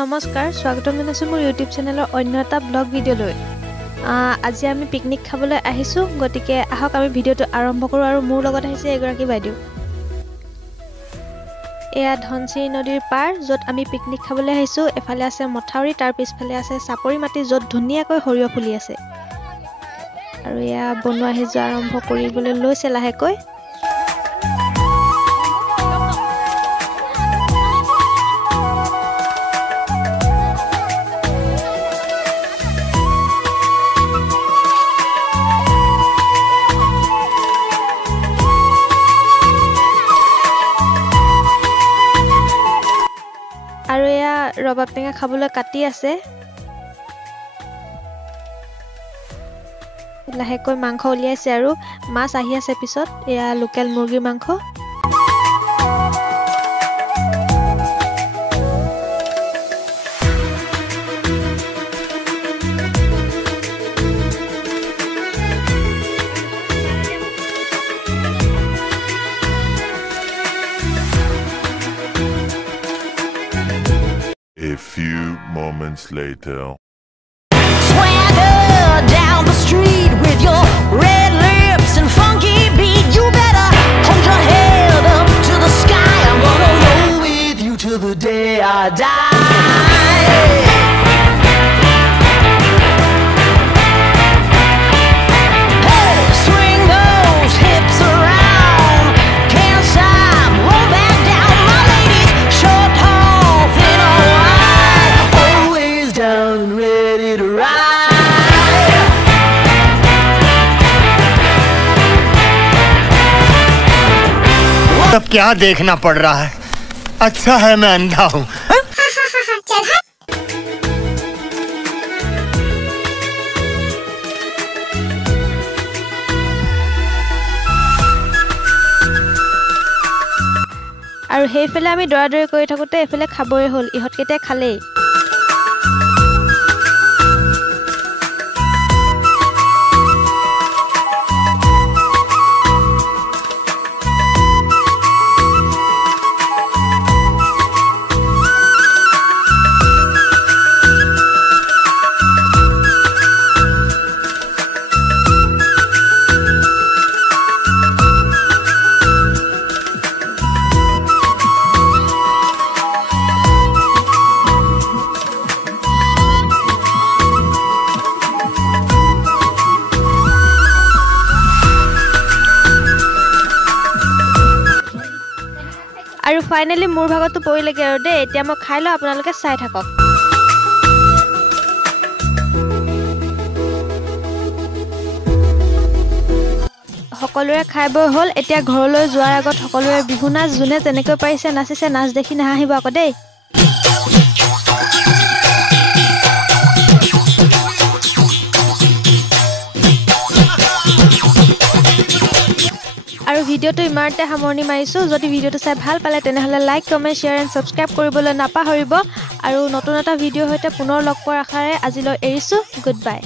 নমস্কাৰ স্বাগতম জনাইছো মোৰ ইউটিউব চেনেলৰ অন্য এটা ব্লগ ভিডিঅ'লৈ। আজি আমি পিকনিক খাবলৈ আহিছো, গতিকে আহক আমি ভিডিঅ'টো আৰম্ভ কৰোঁ। আৰু মোৰ লগত আহিছে এগৰাকী বাইদেউ। এয়া ধনশিৰি নদীৰ পাৰ, য'ত আমি পিকনিক খাবলৈ আহিছো। এফালে আছে মথাউৰি, তাৰ পিছফালে আছে চাপৰি মাটি, য'ত ধুনীয়াকৈ সৰিয়হ ফুলি আছে। আৰু এয়া বনোৱা সিজোৱা আৰম্ভ কৰিবলৈ লৈছে লাহেকৈ। আৰু এয়া ৰবাব টেঙা খাবলৈ কাটি আছে। লাহেকৈ মাংস উলিয়াইছে আৰু মাছ আহি আছে পিছত। এয়া লোকেল মুৰ্গীৰ মাংস। A few moments later. Swagger down the street with your red lips and funky beat. You better hold your head up to the sky. I'm gonna roll with you till the day I die. Hey, swing those hips around. Can't stop, roll back down. My ladies, short, tall, thin or wide, always down and ready to ride. अब क्या देखना पड़ रहा है? अच्छा है मैं अंधा हूँ। আৰু সেইফালে আমি দৌৰা-দৌৰি কৰি থাকোঁতে এইফালে খাবই হ'ল। ইহঁতকেইটাই খালেই। আৰু ফাইনেলি মোৰ ভাগতো পৰিলেগে আৰু দেই। এতিয়া মই খাই লওঁ, আপোনালোকে চাই থাকক। সকলোৰে খাই বৈ হ'ল। এতিয়া ঘৰলৈ যোৱাৰ আগত সকলোৰে বিহু নাচ যোনে যেনেকৈ পাৰিছে নাচিছে। নাচ দেখি নাহাঁহিব আকৌ দেই। আৰু ভিডিঅ'টো ইমানতে সামৰণি মাৰিছোঁ। যদি ভিডিঅ'টো চাই ভাল পালে তেনেহ'লে like, comment, share and subscribe কৰিবলৈ নাপাহৰিব। আৰু নতুন এটা ভিডিঅ'ৰ সৈতে পুনৰ লগ পোৱাৰ আশাৰে আজিলৈ এৰিছোঁ। Good bye.